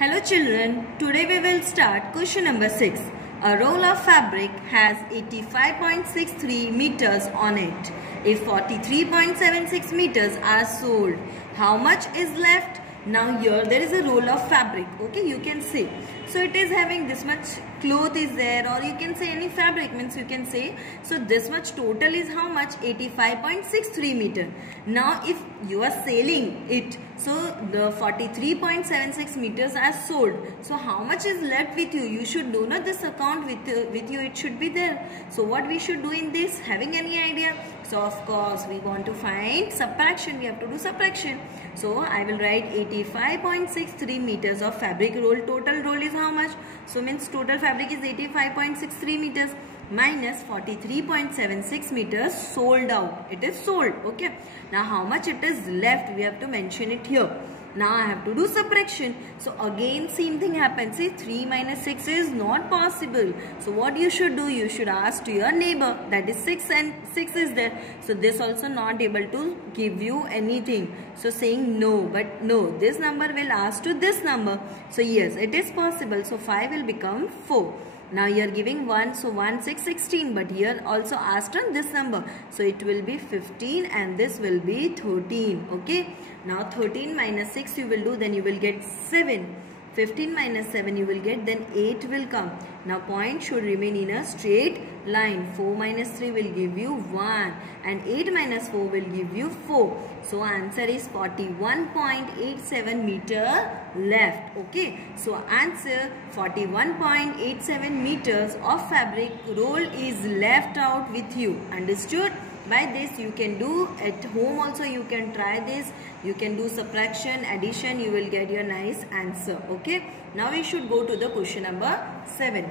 Hello children, today we will start question number 6. A roll of fabric has 85.63 meters on it. If 43.76 meters are sold, how much is left? Now here there is a roll of fabric, okay, you can see. So it is having this much cloth is there, or you can say any fabric, means you can say, so this much total is how much? 85.63 meter. Now if you are selling it, so the 43.76 meters are sold. So how much is left with you? You should do not this account with you, it should be there. So what we should do in this? Having any idea? So of course we want to find subtraction, we have to do subtraction. So I will write 85.63 meters of fabric roll. Total roll is how much? So means total fabric is 85.63 meters minus 43.76 meters sold out. It is sold, okay. Now how much it is left? We have to mention it here. Now I have to do subtraction. So again same thing happens. See, 3 minus 6 is not possible. So what you should do? You should ask to your neighbor. That is 6 and 6 is there. So this also not able to give you anything. So saying no. But no, this number will ask to this number. So yes, it is possible. So 5 will become 4. Now you are giving 1, so 1, 6, 16, but here also asked on this number. So it will be 15 and this will be 13, okay. Now 13 minus 6 you will do, then you will get 7. 15 minus 7 you will get, then 8 will come. Now point should remain in a straight line. 4 minus 3 will give you 1 and 8 minus 4 will give you 4. So answer is 41.87 meter left. Okay. So answer 41.87 meters of fabric roll is left out with you. Understood? By this you can do at home also, you can try this. You can do subtraction, addition, you will get your nice answer. Okay. Now we should go to the question number 7.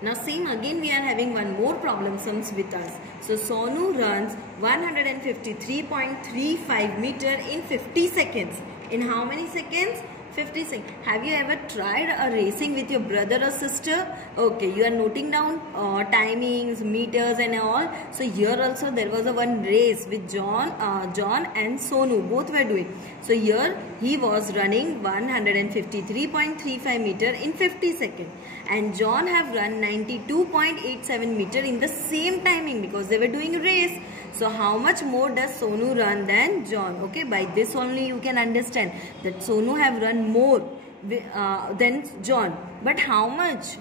Now same again we are having one more problem sums with us. So Sonu runs 153.35 meter in 50 seconds. In how many seconds? 50 seconds. Have you ever tried a racing with your brother or sister? Okay, you are noting down timings, meters and all. So here also there was a one race with John and Sonu, both were doing. So here he was running 153.35 meter in 50 seconds. And John have run 92.87 meter in the same timing because they were doing a race. So how much more does Sonu run than John? Okay, by this only you can understand that Sonu have run more than John. But how much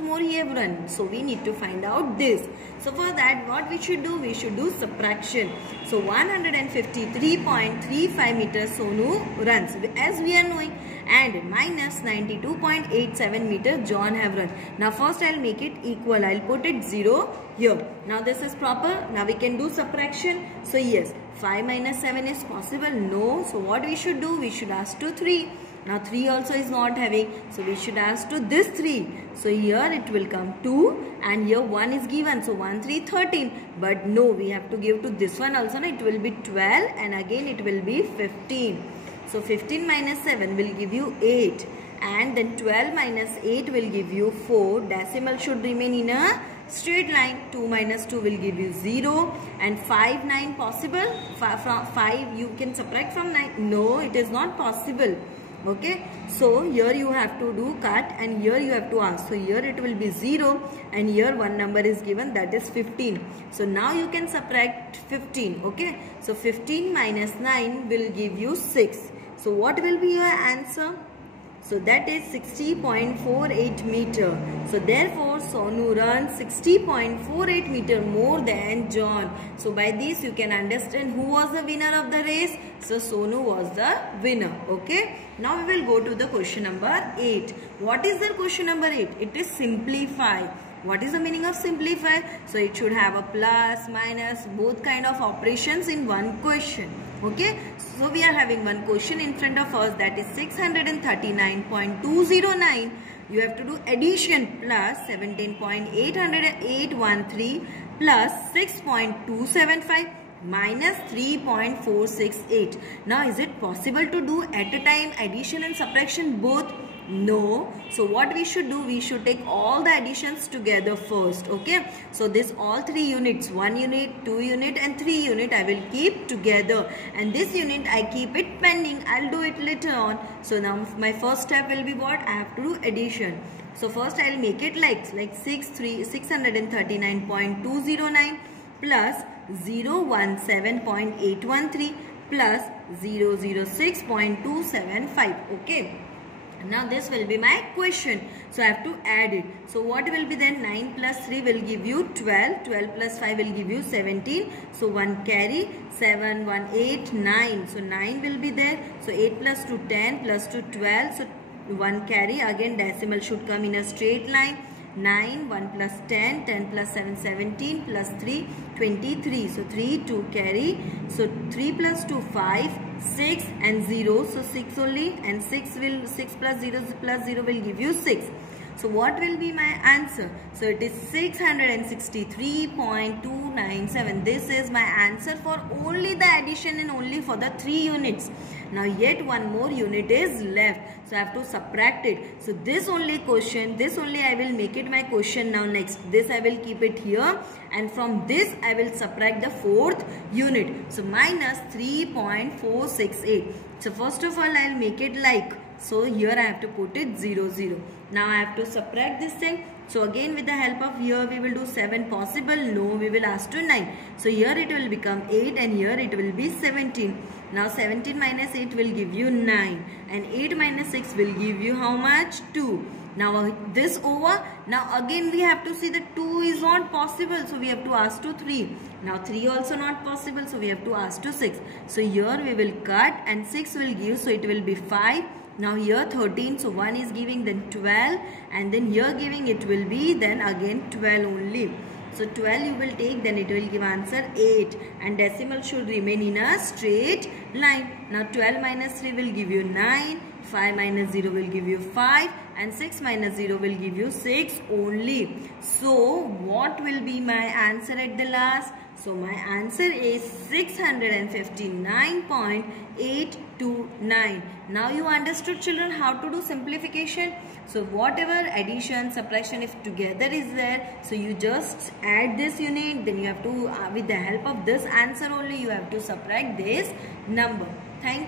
more he have run? So we need to find out this. So for that what we should do? We should do subtraction. So 153.35 meters Sonu runs as we are knowing, and minus 92.87 meters John have run. Now first I will make it equal. I will put it 0 here. Now this is proper. Now we can do subtraction. So yes, 5 minus 7 is possible? No. So what we should do? We should ask to 3. Now 3 also is not having. So we should ask to this 3. So here it will come 2 and here 1 is given. So 1, 3, 13. But no, we have to give to this one also. It will be 12 and again it will be 15. So 15 minus 7 will give you 8. And then 12 minus 8 will give you 4. Decimal should remain in a straight line. 2 minus 2 will give you 0. And 5, 9 possible? From 5 you can subtract from 9. No, it is not possible. Okay. So here you have to do cut and here you have to ask. So here it will be 0 and here one number is given, that is 15. So now you can subtract 15. Okay. So 15 minus 9 will give you 6. So what will be your answer? So that is 60.48 meter. So therefore Sonu runs 60.48 meter more than John. So by this you can understand who was the winner of the race. So Sonu was the winner. Okay. Now we will go to the question number 8. What is the question number 8? It is simplify. What is the meaning of simplify? So it should have a plus, minus, both kind of operations in one question. Okay. So we are having one question in front of us, that is 639.209. You have to do addition plus 17.813 plus 6.275 minus 3.468. Now is it possible to do at a time addition and subtraction both? No. So what we should do, we should take all the additions together first. Okay. So this all 3 units, 1 unit, 2 unit and 3 unit I will keep together, and this unit I keep it pending. I'll do it later on. So now my first step will be what? I have to do addition. So first I will make it like 639.209 plus 017.813 plus 006.275. Okay. Now this will be my question. So I have to add it. So what will be then? 9 plus 3 will give you 12. 12 plus 5 will give you 17. So 1 carry. 7, 1, 8, 9. So 9 will be there. So 8 plus 2, 10 plus 2, 12. So 1 carry. Again decimal should come in a straight line. 9, 1 plus 10, 10 plus 7, 17 plus 3, 23. So 3, 2 carry. So 3 plus 2, 5, 6 and 0. So 6 only, and 6 plus 0 will give you 6. So what will be my answer? So it is 663.297. This is my answer for only the addition and only for the 3 units. Now yet one more unit is left. So I have to subtract it. So this only question, this only I will make it my question now next. This I will keep it here, and from this I will subtract the 4th unit. So minus 3.468. So first of all I will make it like. So here I have to put it 0, 0. Now I have to subtract this thing. So again with the help of here we will do 7 possible. No, we will ask to 9. So here it will become 8 and here it will be 17. Now 17 minus 8 will give you 9. And 8 minus 6 will give you how much? 2. Now this over. Now again we have to see that 2 is not possible. So we have to ask to 3. Now 3 also not possible. So we have to ask to 6. So here we will cut and 6 will give. So it will be 5. Now here 13, so 1 is giving, then 12, and then here giving it will be then again 12 only. So 12 you will take, then it will give answer 8, and decimal should remain in a straight line. Now 12 minus 3 will give you 9, 5 minus 0 will give you 5, and 6 minus 0 will give you 6 only. So what will be my answer at the last? So my answer is 659.829. Now you understood, children, how to do simplification. So whatever addition, subtraction, if together is there, so you just add this unit, then you have to, with the help of this answer only, you have to subtract this number. Thank you.